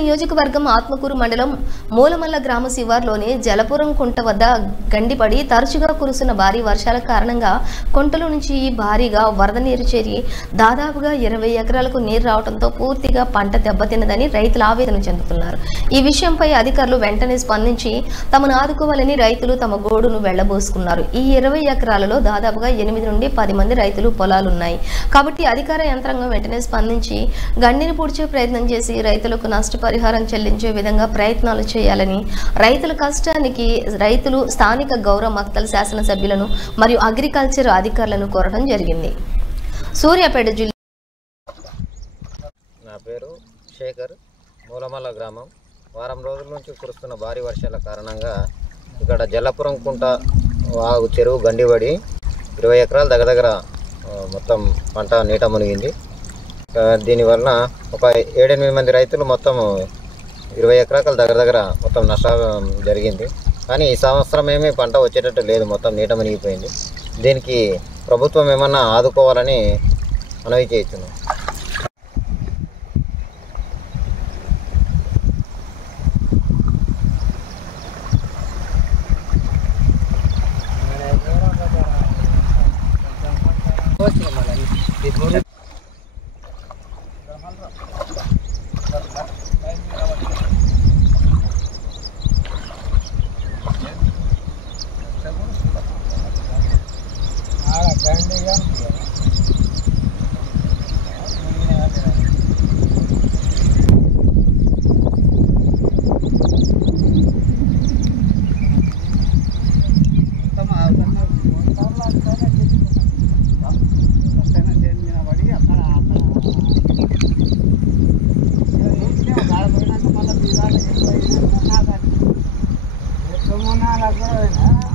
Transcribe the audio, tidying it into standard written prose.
నియోజకవర్గం ఆత్మకూరు మండలం మూలమల్ల గ్రామ శివార్లోని జలపురం కుంట వద్ద గండిపడి తరచుగా కురుస్తున్న భారీ వర్షాల కారణంగా కుంటల నుంచి భారీగా వరద నీరు చేరి దాదాపుగా 20 ఎకరాలకు నీరు రావడంతో పూర్తిగా పంట దెబ్బతిన్నదని రైతులు ఆవేదన చెందుతున్నారు. ఈ విషయంపై అధికారులు వెంటనే స్పందించి తమను ఆదుకోవాలని రైతులు తమ గోడును వెళ్లబోసుకున్నారు. ఈ 20 ఎకరాలలో దాదాపుగా 8 నుండి 10 మంది రైతులు పొలాలున్నాయి. కాబట్టి అధికార యంత్రాంగం వెంటనే స్పందించి గండిని పూడ్చే ప్రయత్నం చేసి రైతులకు నష్టపరిహారం చెల్లించే విధంగా ప్రయత్నాలు చేయాలని రైతుల కష్టానికి రైతులు స్థానిక గౌరవ మక్తల్ శాసనసభ్యులను మరియు అగ్రికల్చర్ అధికారులను కోరడం జరిగింది. సూర్యాపేట జిల్లా. నా పేరు శేఖర్. మూలమల్ల గ్రామం. వారం రోజుల నుంచి కురుస్తున్న భారీ వర్షాల కారణంగా ఇక్కడ జలపురం కుంట వాగు చెరువు గండిబడి 20 ఎకరాల దగ్గర మొత్తం పంట నీట మునిగింది. దీనివల్ల ఒక 7-8 మంది రైతులు మొత్తం 20 ఎకరాల దగ్గర మొత్తం నష్టం జరిగింది. కానీ ఈ సంవత్సరం ఏమీ పంట వచ్చేటట్టు లేదు, మొత్తం నీట మునిగిపోయింది. దీనికి ప్రభుత్వం ఏమన్నా ఆదుకోవాలని మనవి చేస్తున్నాం. Como nada,